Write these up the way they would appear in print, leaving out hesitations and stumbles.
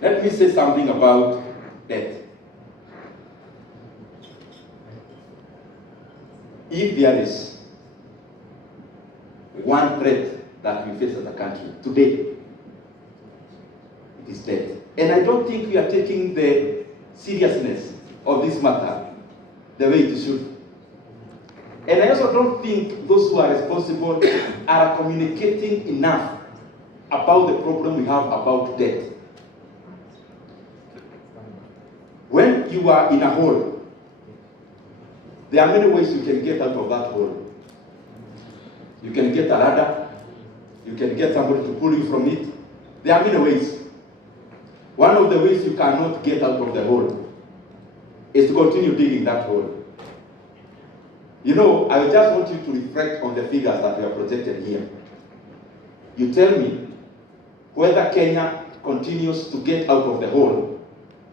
Let me say something about debt. If there is one threat that we face as a country today, it is debt. And I don't think we are taking the seriousness of this matter the way it should. And I also don't think those who are responsible are communicating enough about the problem we have about debt. When you are in a hole, there are many ways you can get out of that hole. You can get a ladder, you can get somebody to pull you from it. There are many ways. One of the ways you cannot get out of the hole is to continue digging that hole. You know, I just want you to reflect on the figures that we have projected here. You tell me whether Kenya continues to get out of the hole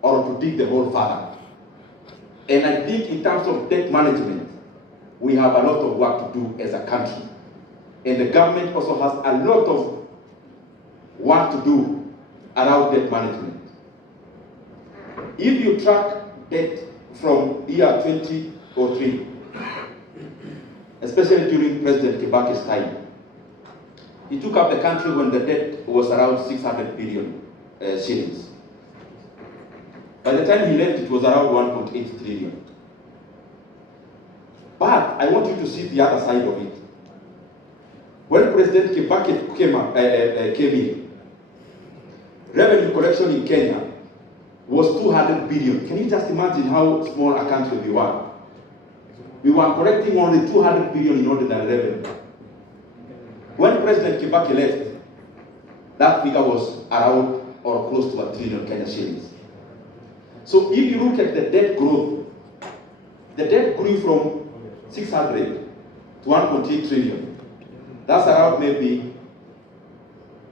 or to dig the hole further. And I think in terms of debt management, we have a lot of work to do as a country. And the government also has a lot of work to do around debt management. If you track debt from year 2003, especially during President Kibaki's time, he took up the country when the debt was around 600 billion shillings. By the time he left, it was around 1.8 trillion. But I want you to see the other side of it. When President Kibaki came in, revenue collection in Kenya was 200 billion. Can you just imagine how small a country we were? We were collecting only 200 billion in ordinary revenue. When President Kibaki left, that figure was around or close to a trillion Kenya shillings. So if you look at the debt growth, the debt grew from 600 to 1.8 trillion. That's around maybe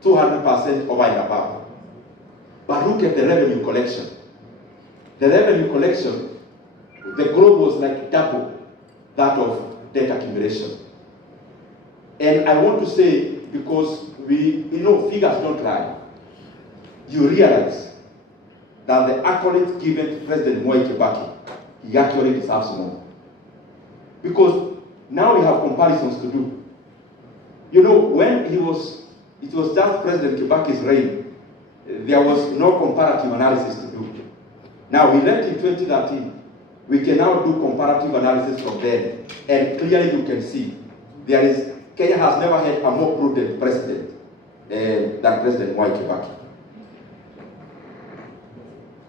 200% over and above. But look at the revenue collection. The revenue collection, the growth was like double that of debt accumulation. And I want to say, because figures don't lie, you realize that the accolades given to President Mwai Kibaki, he actually deserves more. Because now we have comparisons to do. You know, when it was just President Kibaki's reign, there was no comparative analysis to do. Now, we left in 2013. We can now do comparative analysis from then. And clearly you can see, Kenya has never had a more prudent president than President Mwai Kibaki.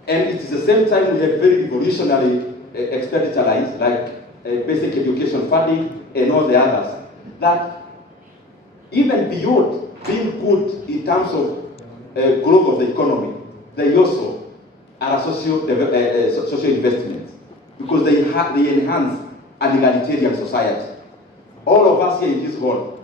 And it is the same time we had very revolutionary expenditure lines like basic education funding and all the others, that even beyond being good in terms of growth of the economy, they also are a social investment, because they enhance an egalitarian society. All of us here in this hall,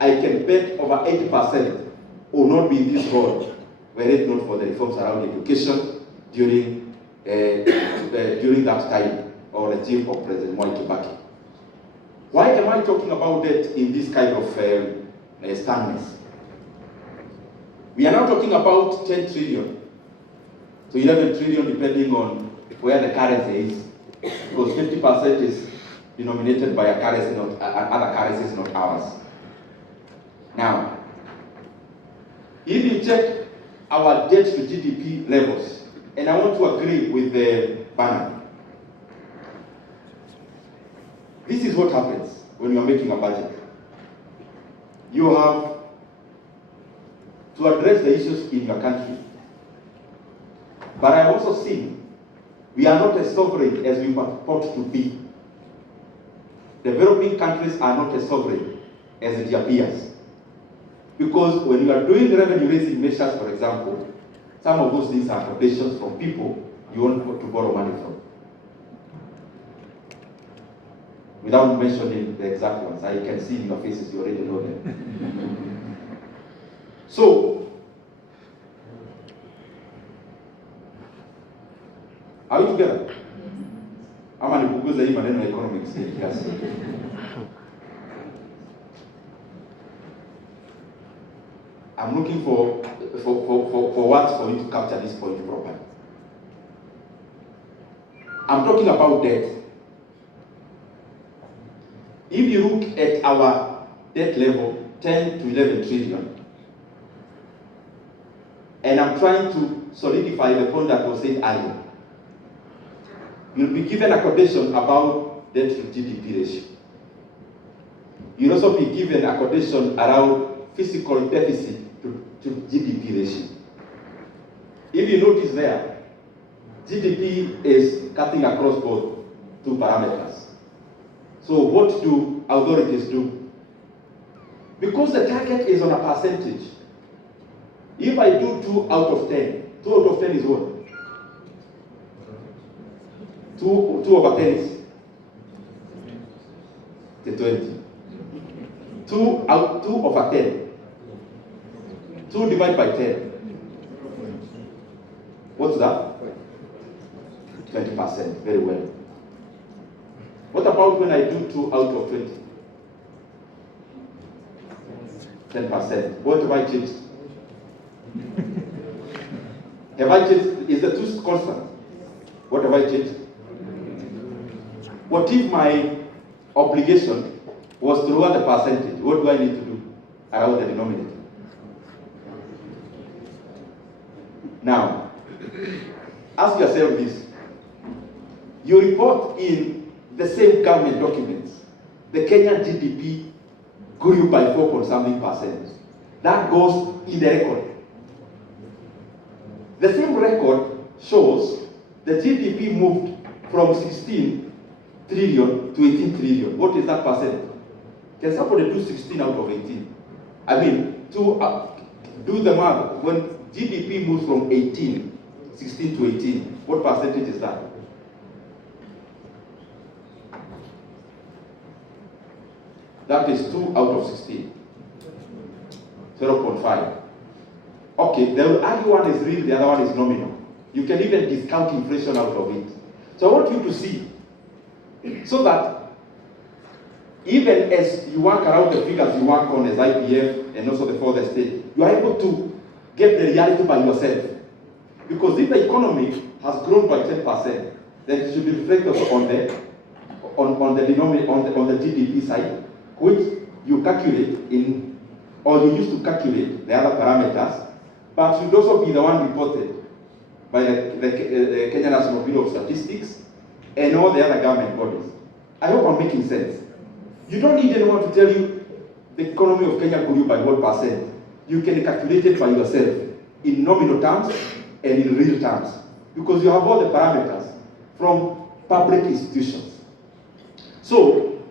I can bet over 80% will not be in this hall were it not for the reforms around education during that time or regime of President Mwai Kibaki. Why am I talking about debt in this kind of standness? We are now talking about 10 trillion to 11 trillion depending on where the currency is, because 50% is denominated by a currency, not other currencies, not ours. Now, if you check our debt to GDP levels, and I want to agree with the panel, this is what happens when you are making a budget. You have to address the issues in your country. But I also see we are not as sovereign as we purport to be. Developing countries are not as sovereign as it appears. Because when you are doing revenue raising measures, for example, some of those things are donations from people you want to borrow money from. Without mentioning the exact ones, I can see in your faces, you already know them. So, are we together? Ama nipunguze hii maneno ya economics kiasi. I'm looking for for words for you to capture this point properly. I'm talking about debt. If you look at our debt level, 10 to 11 trillion, and I'm trying to solidify the point that was said earlier, you'll be given a quotation about debt to GDP ratio. You'll also be given a quotation around fiscal deficit to GDP ratio. If you notice there, GDP is cutting across both two parameters. So what do authorities do? Because the target is on a percentage. If I do 2 out of 10, 2 out of 10 is what? 2 over 10 is the 20. 2 over 10. 2 divided by 10. What's that? 20%. Very well. What about when I do 2 out of 20? 10%. What have I changed? Have I changed? Is the 2 constant? What have I changed? What if my obligation was to lower the percentage? What do I need to do around the denominator? Now, ask yourself this. You report in the same government documents, the Kenyan GDP grew by 4.something%. That goes in the record. The same record shows the GDP moved from 16 trillion to 18 trillion. What is that percent? Can somebody do 16 out of 18? I mean, do the math. When GDP moves from 16 to 18, what percentage is that? That is 2 out of 16. 0.5. Okay, the other one is real, the other one is nominal. You can even discount inflation out of it. So I want you to see, so that even as you work around the figures you work on as IPF and also the fourth estate, you are able to get the reality by yourself. Because if the economy has grown by 10%, then it should be reflected on the GDP side, which you calculate in, or you use to calculate the other parameters, but should also be the one reported by the Kenya National Bureau of Statistics and all the other government bodies. I hope I'm making sense. You don't need anyone to tell you the economy of Kenya grew by what percent. You can calculate it by yourself in nominal terms and in real terms, because you have all the parameters from public institutions. So,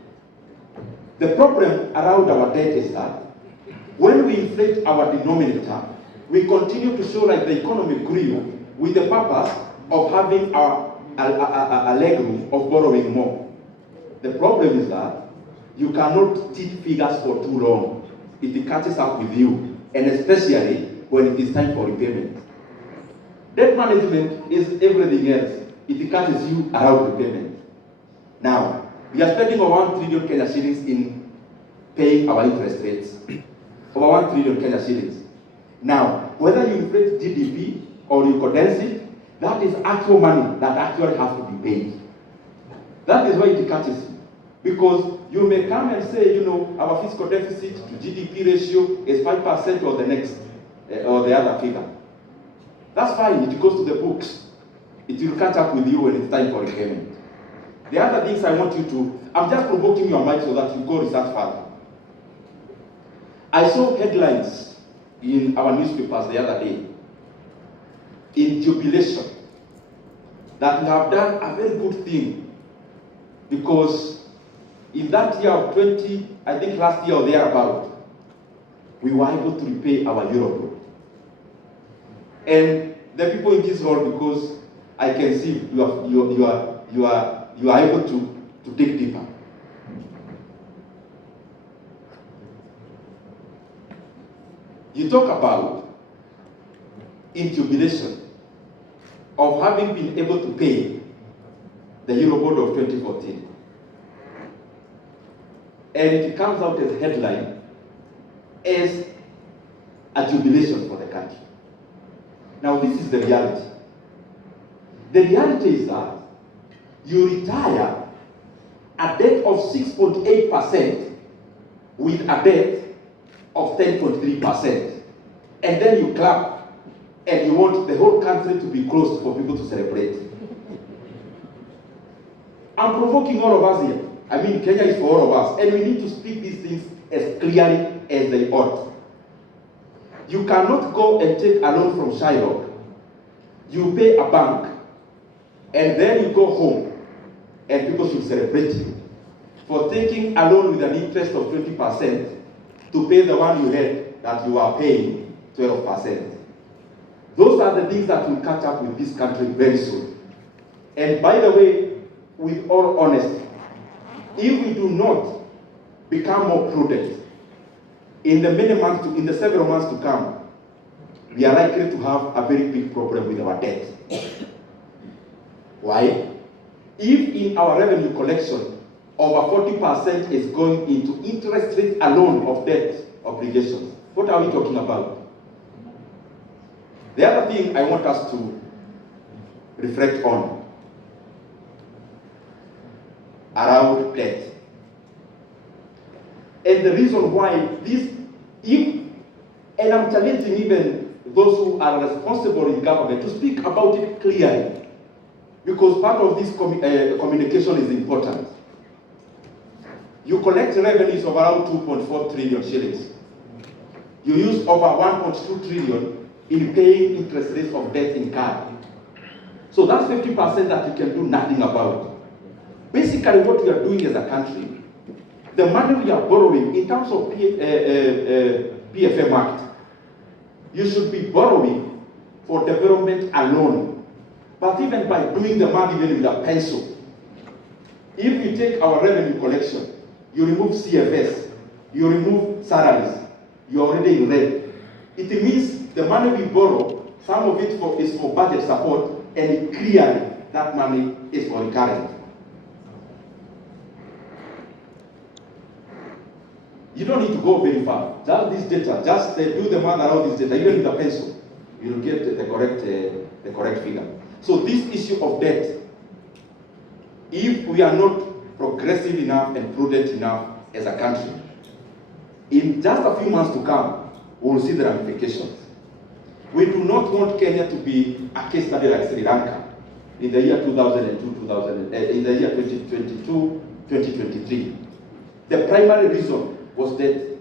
the problem around our debt is that when we inflate our denominator, we continue to show like the economy grew with the purpose of having a leg room of borrowing more. The problem is that you cannot teach figures for too long. It catches up with you, and especially when it is time for repayment. Debt management is everything else. It catches you around repayment. Now, we are spending over 1 trillion Kenya shillings in paying our interest rates. Over 1 trillion Kenya shillings. Now, whether you inflate GDP or you condense it, that is actual money that actually has to be paid. That is why it catches you. Because you may come and say, you know, our fiscal deficit to GDP ratio is 5% or the next, or the other figure. That's fine, it goes to the books. It will catch up with you when it's time for repayment. The other things I want you to, I'm just provoking your mind so that you go research further. I saw headlines in our newspapers the other day, in jubilation, that we have done a very good thing, because in that year of 20, I think last year or thereabout, we were able to repay our Euro. And the people in this hall, because I can see you are able to dig deeper. You talk about in jubilation of having been able to pay the Eurobond of 2014. And it comes out as a headline as a jubilation for the country. Now this is the reality. The reality is that you retire a debt of 6.8% with a debt of 10.3%. And then you clap and you want the whole country to be closed for people to celebrate. I'm provoking all of us here. I mean, Kenya is for all of us, and we need to speak these things as clearly as they ought. You cannot go and take a loan from Shylock. You pay a bank, and then you go home, and people should celebrate you for taking a loan with an interest of 20% to pay the one you had that you are paying 12%. Those are the things that will catch up with this country very soon. And by the way, with all honesty, if we do not become more prudent in the several months to come, we are likely to have a very big problem with our debt. Why? If in our revenue collection, over 40% is going into interest rate alone of debt obligations, what are we talking about? The other thing I want us to reflect on around debt. And the reason why this, and I'm challenging even those who are responsible in government to speak about it clearly, because part of this communication is important. You collect revenues of around 2.4 trillion shillings. You use over 1.2 trillion in paying interest rates of debt incurred. So that's 50% that you can do nothing about. Basically, what we are doing as a country, the money we are borrowing in terms of PFM Act, you should be borrowing for development alone. But even by doing the money even with a pencil, if you take our revenue collection, you remove CFS, you remove salaries, you're already in red. It means the money we borrow, some of it is for budget support, and clearly that money is for recurrent. You don't need to go very far. Just this data, just do the math around this data, even with a pencil, you'll get the correct figure. So this issue of debt, if we are not progressive enough and prudent enough as a country, in just a few months to come, we will see the ramifications. We do not want Kenya to be a case study like Sri Lanka in the year 2002, in the year 2022, 2023. The primary reason was that